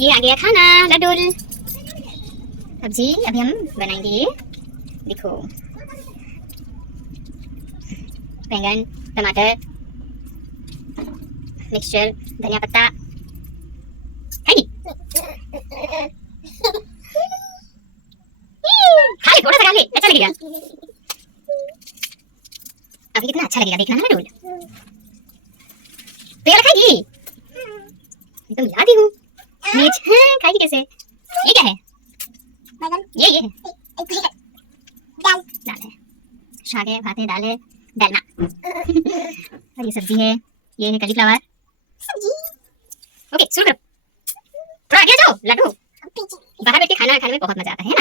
ये आ गया खाना लड्डू। सब्जी अभी हम बनाएंगे, देखो बैंगन, टमाटर, मिक्सचर, धनिया पत्ता। खाएगी? खा ले, थोड़ा सा खा ले, अच्छा लगेगा। अभी कितना अच्छा लगेगा देखना ना लड्डू। तो ये खाएगी? मैं तो मिलाती हूँ मिर्च। हाँ, खाएगी कैसे? ये क्या है? ये है दाल। दाल है, शाग है, भात है, दाल है, डलना। और ये सब्जी है, ये है कलीफ्लावर सब्जी। ओके शुरू करो, थोड़ा आगे जाओ लड्डू। बाहर बैठ के खाना खाने में बहुत मजा आता है